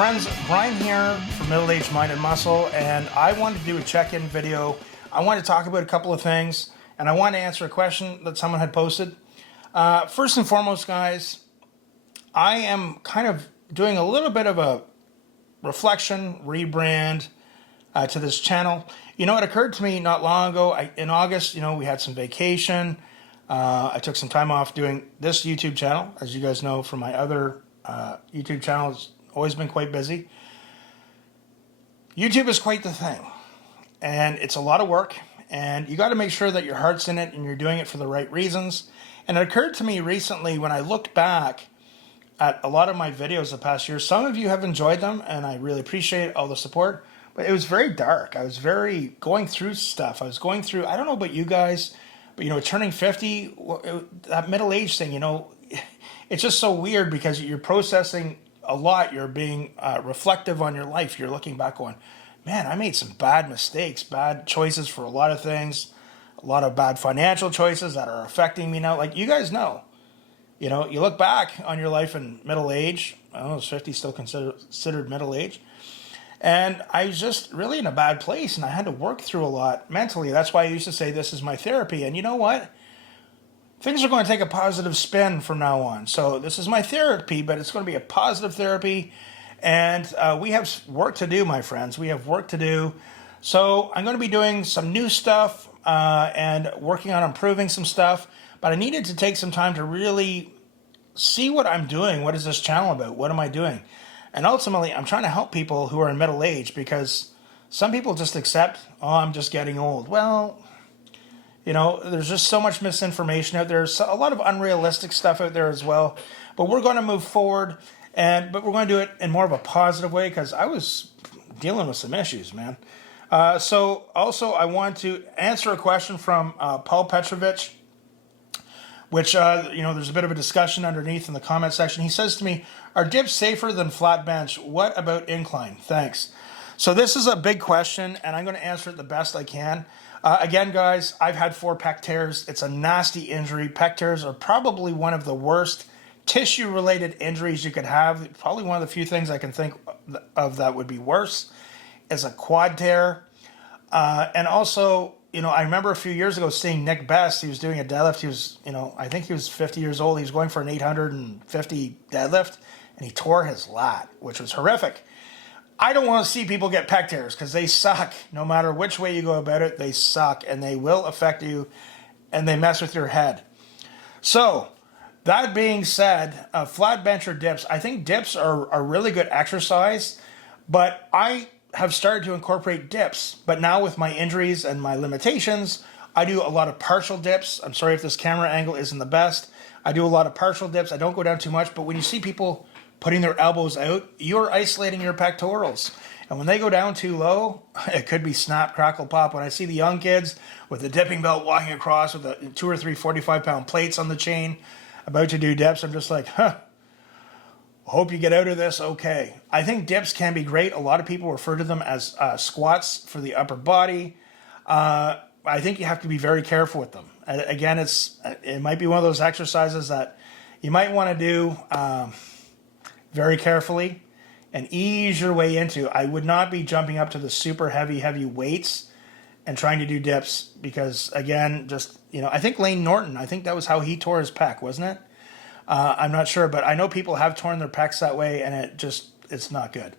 Friends, Brian here for Middle Age Mind and Muscle, and I wanted to do a check-in video. I want to talk about a couple of things, and I want to answer a question that someone had posted. First and foremost, guys, I am kind of doing a little bit of a reflection, rebrand to this channel. You know, it occurred to me not long ago, in August, you know, we had some vacation. I took some time off doing this YouTube channel. As you guys know from my other YouTube channels, always been quite busy. YouTube is quite the thing, and it's a lot of work, and you got to make sure that your heart's in it and you're doing it for the right reasons. And it occurred to me recently when I looked back at a lot of my videos the past year, some of you have enjoyed them, and I really appreciate all the support, but it was very dark. I was going through stuff. I was going through, I don't know about you guys, but, you know, turning 50, that middle age thing, you know, it's just so weird because you're processing a lot. You're being reflective on your life. You're looking back going, man, I made some bad mistakes, bad choices for a lot of things, a lot of bad financial choices that are affecting me now. Like you guys know, you know, you look back on your life in middle age. I don't know, is 50 still considered middle age? And I was just really in a bad place, and I had to work through a lot mentally. That's why I used to say this is my therapy. And you know what? Things are going to take a positive spin from now on. So this is my therapy, but it's going to be a positive therapy. And we have work to do, my friends. We have work to do. So I'm going to be doing some new stuff and working on improving some stuff. But I needed to take some time to really see what I'm doing. What is this channel about? What am I doing? And ultimately, I'm trying to help people who are in middle age, because some people just accept, oh, I'm just getting old. Well, you know, there's just so much misinformation out there. There's a lot of unrealistic stuff out there as well. But we're going to move forward, but we're going to do it in more of a positive way, because I was dealing with some issues, man. So also, I want to answer a question from Paul Petrovich, which, you know, there's a bit of a discussion underneath in the comment section. He says to me, are dips safer than flat bench? What about incline? Thanks. So this is a big question, and I'm going to answer it the best I can. Again, guys, I've had 4 pec tears. It's a nasty injury. Pec tears are probably one of the worst tissue-related injuries you could have. Probably one of the few things I can think of that would be worse is a quad tear. And also, you know, I remember a few years ago seeing Nick Best. He was doing a deadlift. He was, you know, I think he was 50 years old. He was going for an 850 deadlift, and he tore his lat, which was horrific. I don't want to see people get pec tears because they suck. No matter which way you go about it, they suck, and they will affect you, and they mess with your head. So, that being said, flat bench or dips, I think dips are a really good exercise, but I have started to incorporate dips. But now with my injuries and my limitations, I do a lot of partial dips. I'm sorry if this camera angle isn't the best. I do a lot of partial dips. I don't go down too much, but when you see people putting their elbows out, you're isolating your pectorals. And when they go down too low, it could be snap, crackle, pop. When I see the young kids with the dipping belt walking across with the 2 or 3 45-pound plates on the chain about to do dips, I'm just like, hope you get out of this okay. I think dips can be great. A lot of people refer to them as squats for the upper body. I think you have to be very careful with them. Again, it might be one of those exercises that you might want to do very carefully and ease your way into. I would not be jumping up to the super heavy weights and trying to do dips because, again, just, you know, I think Lane Norton, I think that was how he tore his pec, wasn't it? I'm not sure, but I know people have torn their pecs that way, and it's not good.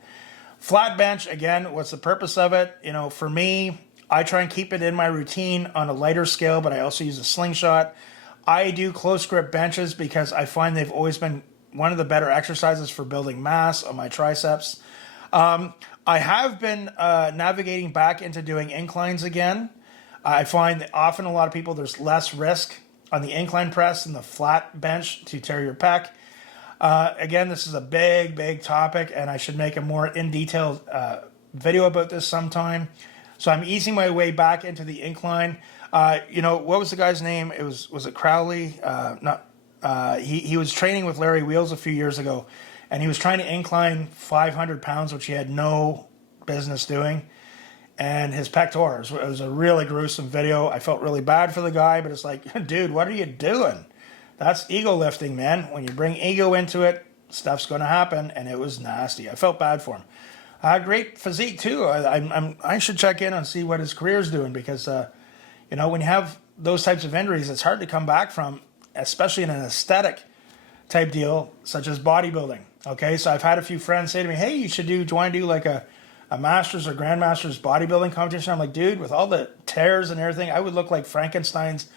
Flat bench, again, what's the purpose of it? You know, for me, I try and keep it in my routine on a lighter scale, but I also use a slingshot. I do close grip benches because I find they've always been one of the better exercises for building mass on my triceps. I have been navigating back into doing inclines again. I find that often a lot of people, there's less risk on the incline press than the flat bench to tear your pec. Again, this is a big topic, and I should make a more in-detailed video about this sometime. So I'm easing my way back into the incline. You know, what was the guy's name? Was it Crowley? He was training with Larry Wheels a few years ago, and he was trying to incline 500 pounds, which he had no business doing, and his pectorals. It was a really gruesome video. I felt really bad for the guy, but it's like, dude, what are you doing? That's ego lifting, man. When you bring ego into it, stuff's going to happen, and it was nasty. I felt bad for him. Great physique too. I should check in and see what his career's doing because when you have those types of injuries, it's hard to come back from, especially in an aesthetic type deal such as bodybuilding. Okay, so I've had a few friends say to me, "Hey, do you want to do like a masters or grandmasters bodybuilding competition?" I'm like, dude, with all the tears and everything, I would look like Frankenstein's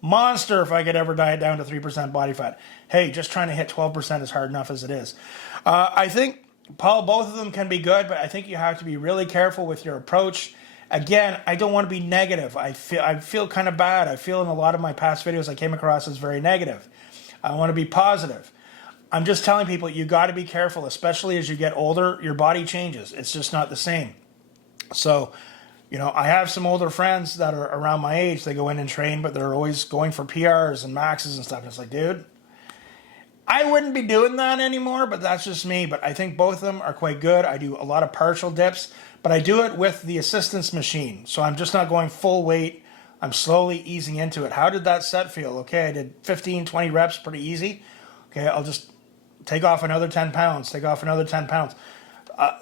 monster if I could ever diet down to 3% body fat. Hey, just trying to hit 12% is hard enough as it is. I think, Paul, both of them can be good, but I think you have to be really careful with your approach. Again, I don't want to be negative. I feel kind of bad. I feel in a lot of my past videos I came across as very negative. I want to be positive. I'm just telling people you got to be careful, especially as you get older. Your body changes. It's just not the same. So, I have some older friends that are around my age. They go in and train, but they're always going for PRs and maxes and stuff. And it's like, dude, I wouldn't be doing that anymore, but that's just me. But I think both of them are quite good. I do a lot of partial dips, but I do it with the assistance machine. So I'm just not going full weight. I'm slowly easing into it. How did that set feel? Okay, I did 15, 20 reps, pretty easy. Okay, I'll just take off another 10 pounds, take off another 10 pounds.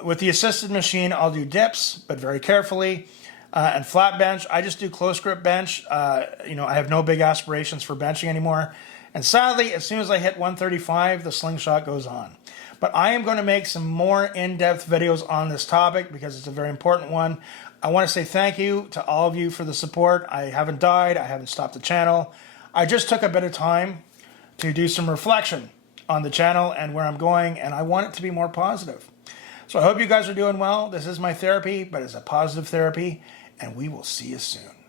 With the assisted machine, I'll do dips, but very carefully. And flat bench, I just do close grip bench. I have no big aspirations for benching anymore. And sadly, as soon as I hit 135, the slingshot goes on. But I am going to make some more in-depth videos on this topic because it's a very important one. I want to say thank you to all of you for the support. I haven't died. I haven't stopped the channel. I just took a bit of time to do some reflection on the channel and where I'm going, and I want it to be more positive. So I hope you guys are doing well. This is my therapy, but it's a positive therapy, and we will see you soon.